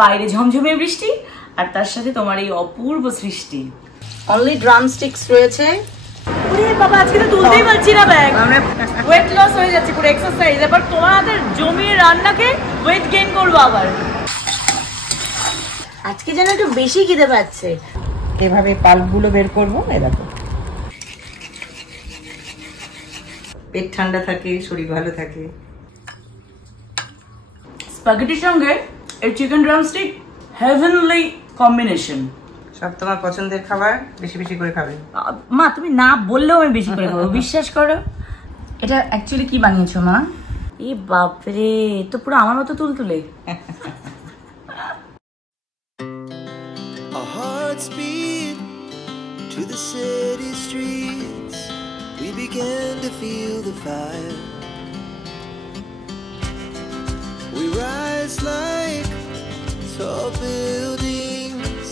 বাইরে ঝমঝমে বৃষ্টি আর তার সাথে তোমার এই অপূর্ব সৃষ্টি। অনলি ড্রামস্টিক্স রয়েছে। ওরে বাবা, আজকে তো তুলতেই পারছি না ব্যাগ, ওয়েট লস হয়ে যাচ্ছে পুরো এক্সারসাইজ। এবার তোমাদের জমিয়ে রান্নাকে ওয়েট গেইন করবো আবার। আজকে যেন একটু বেশি খিদে পাচ্ছে। এভাবে পাল্পগুলো বের করবো, এই দেখো। পেট ঠান্ডা থাকে, শরীর ভালো থাকে। স্প্যাগেটির সঙ্গে এই চিকেন ড্রামস্টিক হেভেনলি কম্বিনেশন। সব তোমার পছন্দের খাবার, বেশি বেশি করে খাবে। মা তুমি না বললেও আমি বেশি করে খাবো, বিশ্বাস করো। এটা অ্যাকচুয়ালি কি বানিয়েছো মা? এ বাপরে, তো পুরো আমার মতো তুলতুলে। Our hearts beat to the city streets. We began to feel the fire. We rise like tall buildings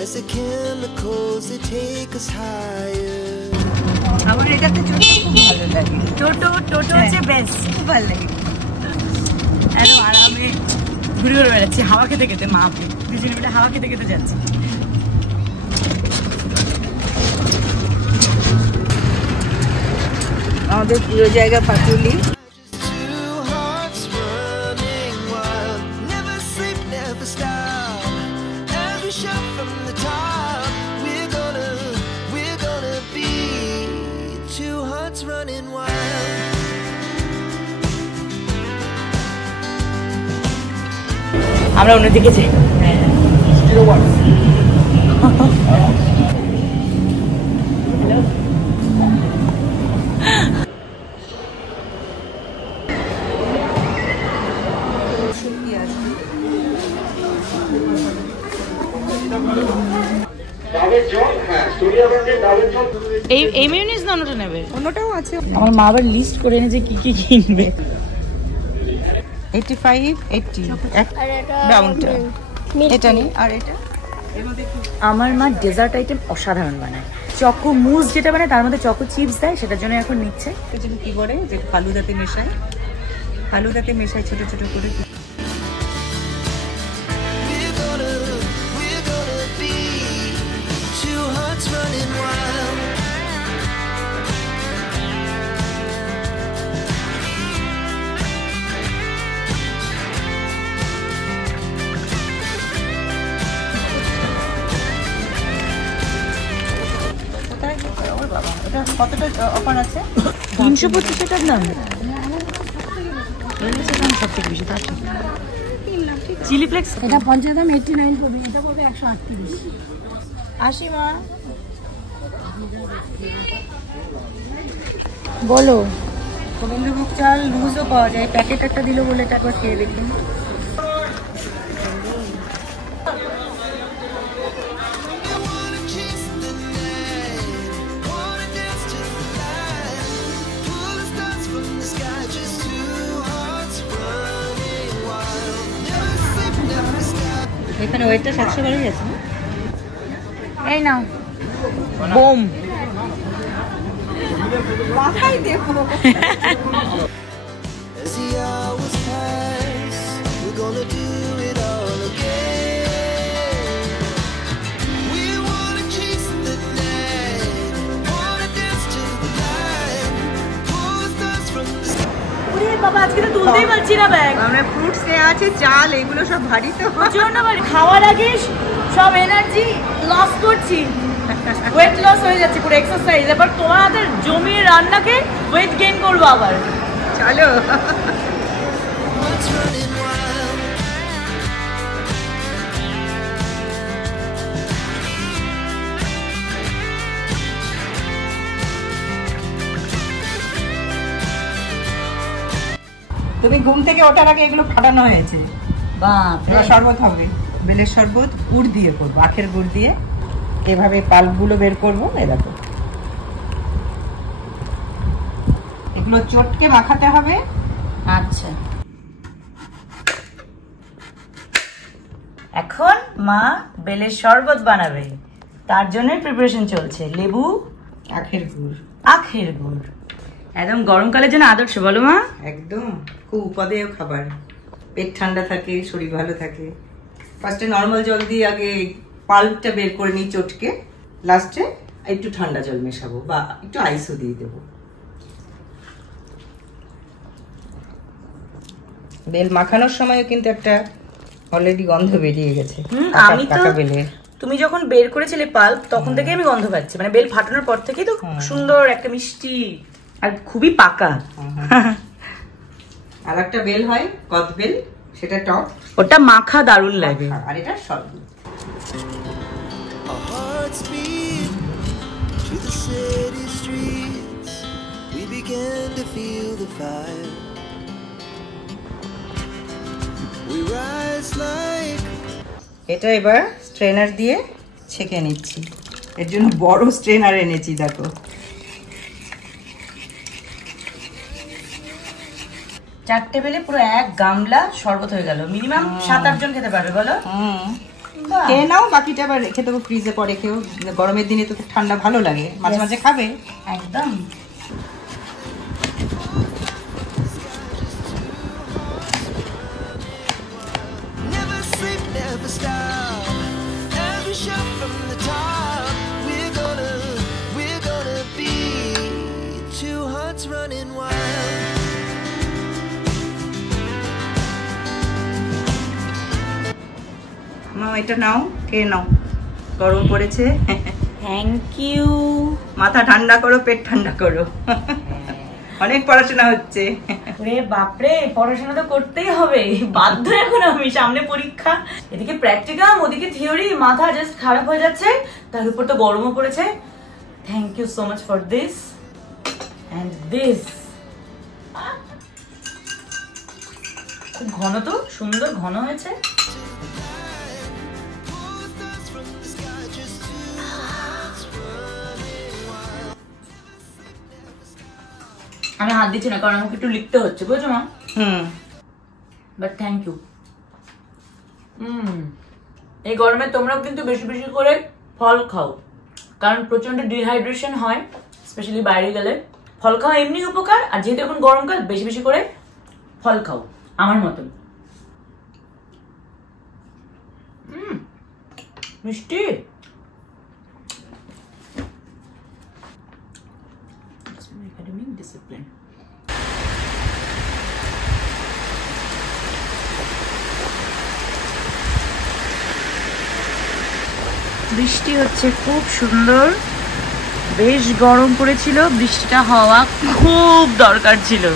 as the chemicals they take us higher. আমার এটাতে ছোট খুব ভালো লাগে। টোটো হচ্ছে বেস্ট, খুব ভালো লাগে। একদম আরামে ঘুরে ঘুরে বেড়াচ্ছি হাওয়া খেতে খেতে। মা আপনি দুজনে মিলে হাওয়া খেতে খেতে যাচ্ছি। আমাদের প্রিয় জায়গা Patuli. Two hearts running wild, never sleep, never stop. Every shot from the top, we're gonna be two hearts running wild. আমরা অন্যদিকে যাই। এই মেয়োনিজ না অন্যটা নেবে? অন্যটাও আছে। আমার মা আবার লিস্ট করে এনেছে কি কি কিনবে। 85, 80 ব্রাউনটা, এটা নেই। আর এটা আমার মা ডেজার্ট আইটেম অসাধারণ বানায়। চকো মুজ যেটা বানায় তার মধ্যে চকো চিপস দেয়, সেটার জন্য এখন নিচ্ছে। কি করে যে ফালুদাতে মেশায়, ফালুদাতে মেশায় ছোট ছোট করে। We're gonna be two hearts running wild. কতটা অফার আছে? 325 টাকার দাম। সব থেকে বেশি চিলি ফ্লেক্স। এটা 50 দাম, 89 পড়বে। এটা পড়বে 138। 80 মা। বলো। গোবিন্দভোগ চাল লুজও পাওয়া যায়, প্যাকেট একটা দিল বলে এটা একবার খেয়ে দেখুন। এখানে ওয়েটটা 700 করে গেছে। এই নাও বোম মাথায় দেব। As the hours pass, we're gonna do it all again. We wanna chase the night, wanna dance to the light, pull the stars from the sky. ওরে বাবা, আজকে তো তুলতেই পারছি না ব্যাগ। আমরা ফ্রুটস নেওয়া আছে, চাল, এগুলো সব ভারী তো। প্রচন্ড ভারী। খাওয়ার আগে সব এনার্জি লস করছি, ওয়েট লস হয়ে যাচ্ছে পুরো এক্সারসাইজ। এবার তোমাদের জমিয়ে রান্নাকে ওয়েট গেইন করবো আবার। চলো। Hearts running wild. তুমি ঘুম থেকে ওঠার আগে এগুলো ফাটানো হয়েছে। বাপ, এবার শরবত হবে, বেলের শরবত গুড় দিয়ে করবো, আখের গুড় দিয়ে। এভাবে পাল্পগুলো বের করবো, এই দেখো। এগুলো চটকে মাখাতে হবে। আচ্ছা, এখন মা বেলের শরবত বানাবে, তার জন্য প্রিপারেশন চলছে। লেবু, আখের গুড়, আখের গুড়, একদম গরমকালের জন্য আদর্শ। বলো মা। একদম খুব উপাদেয় খাবার। পেট ঠান্ডা থাকে, শরীর ভালো থাকে। ফার্স্টে নর্মাল জল দিয়ে আগে পাল্পটা বের করে নিই চটকে, লাস্টে একটু ঠান্ডা জল মেশাবো বা একটু আইসও দিয়ে দেবো। বেল মাখানোর সময়ও কিন্তু একটা অলরেডি গন্ধ বেরিয়ে গেছে। আমি তো তুমি যখন বের করেছিলে পাল্প তখন থেকে আমি গন্ধ পাচ্ছি, মানে বেল ফাটানোর পর থেকেই তো সুন্দর একটা মিষ্টি আর খুবই পাকা। আর একটা বেল হয় কদবেল, সেটা টক, ওটা মাখা দারুণ লাগে। আর এটা শরবত। Our hearts beat to the city streets. We began to feel the fire. We rise like এটা এবার স্ট্রেনার দিয়ে ছেঁকে নিচ্ছি। এর জন্য বড় স্ট্রেনার এনেছি, দেখো। চারটে বেলে পুরো এক গামলা শরবত হয়ে গেল। মিনিমাম 7-8 জন খেতে পারবে বলো? খেয়ে নাও, বাকিটা আবার রেখে দেবো ফ্রিজে, পরে খেও। গরমের দিনে তো ঠান্ডা ভালো লাগে, মাঝে মাঝে খাবে। একদম। never sleep, never stop. Every shot from the top. We're gonna be two hearts running wild. মা এটা নাও, খেয়ে নাও, গরম পড়েছে। Thank you. মাথা ঠান্ডা করো, পেট ঠান্ডা করো। অনেক পড়াশোনা হচ্ছে। ওরে বাপরে, পড়াশোনা তো করতেই হবে, বাধ্য। এখন আমি সামনে পরীক্ষা, এদিকে প্র্যাকটিক্যাল, ওদিকে থিওরি, মাথা জাস্ট খারাপ হয়ে যাচ্ছে, তার উপর তো গরমও পড়েছে। Thank you so much for this and this. খুব ঘন, তো সুন্দর ঘন হয়েছে। আমি হাত দিচ্ছি না, কারণ আমাকে একটু লিখতে হচ্ছে, বুঝছো মা? But thank you. এই গরমে তোমরাও কিন্তু বেশি বেশি করে ফল খাও, কারণ প্রচন্ড ডিহাইড্রেশন হয়, স্পেশালি বাইরে গেলে। ফল খাওয়া এমনি উপকার, আর যেহেতু এখন গরমকাল, বেশি বেশি করে ফল খাও আমার মতন। মিষ্টি। ডিসিপ্লিন। বৃষ্টি হচ্ছে, খুব সুন্দর, বেশ গরম পড়েছিল, বৃষ্টিটা হওয়া খুব দরকার ছিল।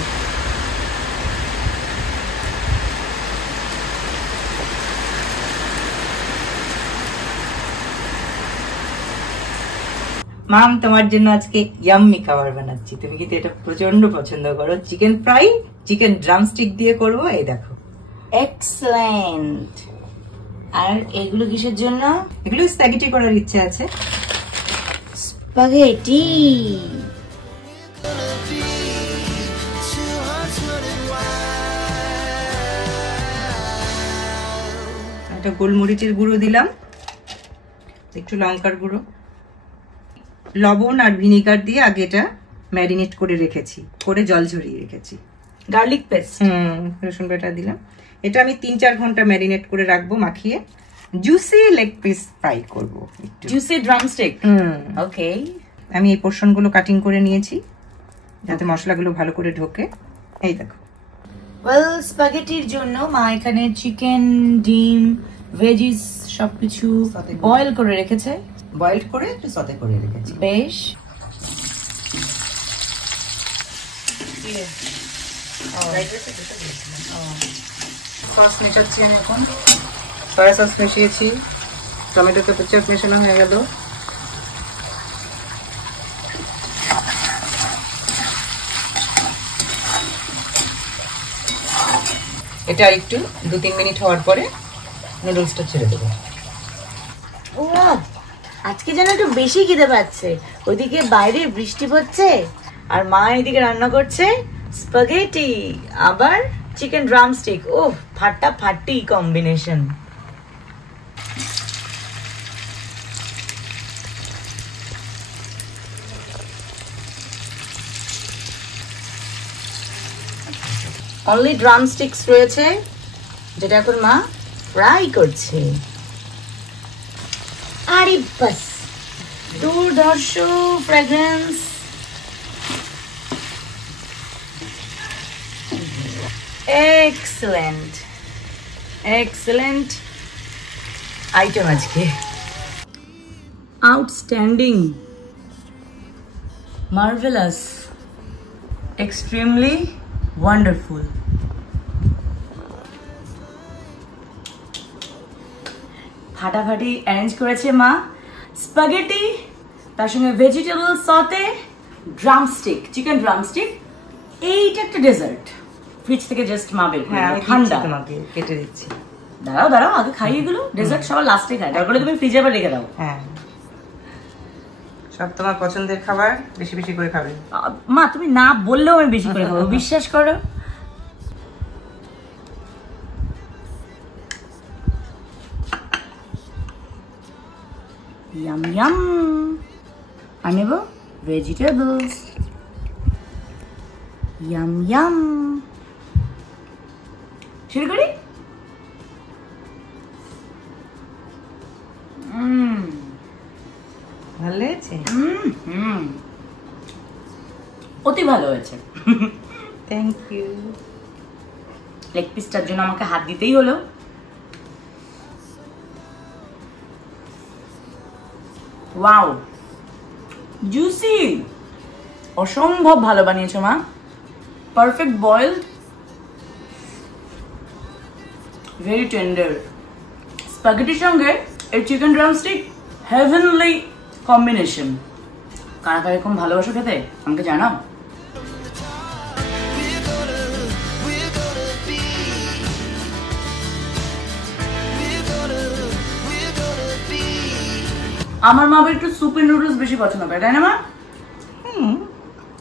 মাম, তোমার জন্য আজকে ইয়াম্মি খাবার বানাচ্ছি। তুমি কিন্তু এটা প্রচন্ড পছন্দ করো। চিকেন ফ্রাই, চিকেন ড্রামস্টিক দিয়ে করবো, এই দেখো। এক্সেলেন্ট। আর এগুলো কিসের জন্য? এগুলো স্প্যাগেটি করার ইচ্ছে আছে। Spaghetti. Gonna be two hearts running wild. একটা গোলমরিচের গুঁড়ো দিলাম, একটু লঙ্কার গুঁড়ো, লবণ আর ভিনিগার দিয়ে আগে এটা ম্যারিনেট করে রেখেছি, করে জল ঝরিয়ে রেখেছি। গার্লিক পেস্ট, রসুন বাটা দিলাম। এটা আমি 3-4 ঘন্টা ম্যারিনেট করে রাখবো, মাখিয়ে জুসি লেগ পিস ফ্রাই করবো। Juicy drumstick. ওকে। আমি এই পোর্শনগুলো কাটিং করে নিয়েছি যাতে মশলাগুলো ভালো করে ঢোকে। এই দেখো। ওয়েল, স্প্যাগেটির জন্য মা এখানে চিকেন, ডিম, ভেজিস সবকিছু বয়েল করে রেখেছে। বয়েল করে একটু সতে করে রেখেছি। বেশ। সস মেশাচ্ছি আমি এখন। সয়া সস মিশিয়েছি, টমেটো কেচাপ মেশানো হয়ে গেল। এটা একটু 2-3 মিনিট হওয়ার পরে নুডলসটা ছেড়ে দেবো। ও, আজকে যেন একটু বেশি খিদে পাচ্ছে। ওইদিকে বাইরে বৃষ্টি পড়ছে আর মা এদিকে রান্না করছে স্প্যাগেটি, আবার চিকেন ড্রামস্টিক। ও, ফাটাফাটি কম্বিনেশন। অনলি ড্রামস্টিক্স রয়েছে, যেটা এখন মা ফ্রাই করছে। আরে বাস, দুর্ধর্ষ ফ্র্যাগ্রেন্স। এক্সেলেন্ট এক্সেলেন্ট আইটেম আজকে। Outstanding, marvellous, extremely wonderful. ফাটাফাটি অ্যারেঞ্জ করেছে মা। স্প্যাগেটি, তার সঙ্গে ভেজিটেবল সতে, ড্রামস্টিক, চিকেন ড্রামস্টিক। এইটা একটা ডেজার্ট, ফ্রিজ থেকে জাস্ট মা বের করে আমি ঠান্ডা। তোমাকে কেটে দিচ্ছি। দাঁড়াও দাঁড়াও, আগে খাই এগুলো। ডেজার্ট সবার লাস্টে খায়, তারপরে তুমি ফ্রিজে আবার রেখে দাও। হ্যাঁ, সব তোমার পছন্দের খাবার, বেশি বেশি করে খাবে। মা তুমি না বললেও আমি বেশি করে খাবো, বিশ্বাস করো। Yam yam. আর নেব ভেজিটেবলস। Yam yam. শুরু করি। ভালো লেগেছে? অতি ভালো হয়েছে। Thank you. লেগ পিসটার জন্য আমাকে হাত দিতেই হলো। ওয়াও, জুসি, অসম্ভব ভালো বানিয়েছো মা। Perfect boiled, very tender. স্প্যাগেটির সঙ্গে এই চিকেন ড্রামস্টিক হেভেনলি কম্বিনেশন। কারা কারা এরকম ভালোবাসো খেতে আমাকে জানাও। আমার মা একটু সুপি নুডলস বেশি পছন্দ করে, তাই না মা?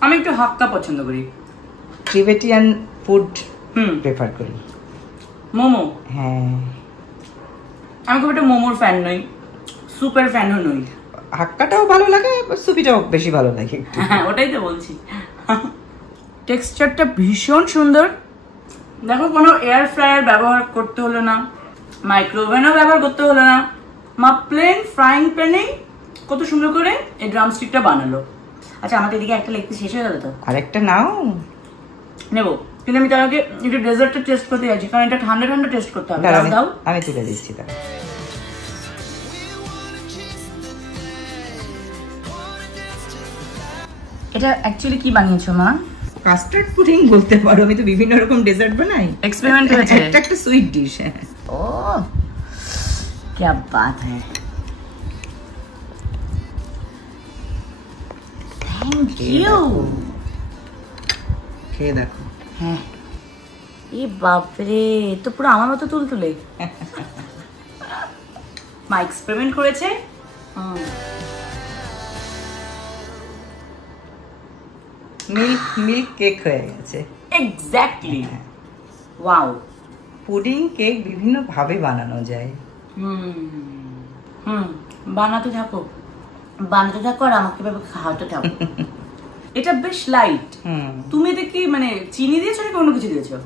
আমি একটু হাক্কা পছন্দ করি। টিবেটিয়ান ফুড প্রেফার করি। মোমো, হ্যাঁ, আমি খুব একটা মোমোর ফ্যান নই, সুপের ফ্যানও নই। হাক্কাটাও ভালো লাগে, সুপিটাও বেশি ভালো লাগে একটু। হ্যাঁ, ওটাই তো বলছি। টেক্সচারটা ভীষণ সুন্দর। দেখো, কোনো এয়ার ফ্রায়ার ব্যবহার করতে হলো না, মাইক্রোওভেনও ব্যবহার করতে হলো না। মা প্লেন ফ্রাইং প্যানে কত সুন্দর করে এই ড্রামস্টিকটা বানালো। আচ্ছা, আমাদের এদিকে একটা লেগ পিস শেষ হয়ে গেল তো, আরেকটা নাও। নেবো, কিন্তু আমি তার আগে একটু ডেজার্টটা টেস্ট করতে যাচ্ছি, কারণ এটা ঠান্ডা ঠান্ডা টেস্ট করতে হবে। দাও, আমি তুলে দিচ্ছি। তার এটা অ্যাকচুয়ালি কি বানিয়েছো মা? কাস্টার্ড পুডিং বলতে পারো, আমি তো বিভিন্ন রকম ডেজার্ট বানাই। এক্সপেরিমেন্ট হয়েছে, একটা সুইট ডিশ। ও क्या बात है, थैंक यू। খেয়ে দেখো। হ্যাঁ, এই বাপরে, তো পুরো আমার মতো তুলতুলে। মা এক্সপেরিমেন্ট করেছে। মিল্ক কেক হয়ে গেছে। Exactly, wow. পুডিং কেক বিভিন্ন ভাবে বানানো যায়। বানাতে থাকো, বানাতে থাকো, আর আমাকে ভাবে খাওয়াতে থাকো। এটা বেশ লাইট। তুমি এতে কি মানে চিনি দিয়েছো নাকি অন্য কিছু দিয়েছো?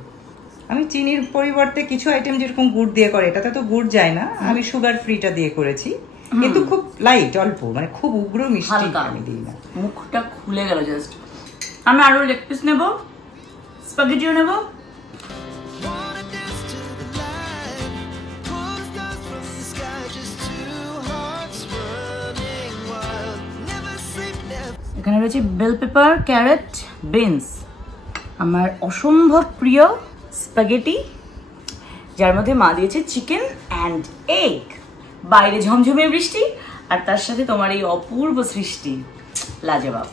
আমি চিনির পরিবর্তে কিছু আইটেম যেরকম গুড় দিয়ে করে, এটাতে তো গুড় যায় না, আমি সুগার ফ্রিটা দিয়ে করেছি, কিন্তু খুব লাইট, অল্প, মানে খুব উগ্র মিষ্টি আমি দিই না। মুখটা খুলে গেল জাস্ট। আমি আরো লেগ পিস নেবো, স্প্যাগেটিও নেবো। এখানে রয়েছে বেল পেপার, ক্যারেট, বিনস, আমার অসম্ভব প্রিয় স্প্যাগেটি, যার মধ্যে মা দিয়েছে চিকেন অ্যান্ড এগ। বাইরে ঝমঝমে বৃষ্টি, আর তার সাথে তোমার এই অপূর্ব সৃষ্টি, লাজবাব।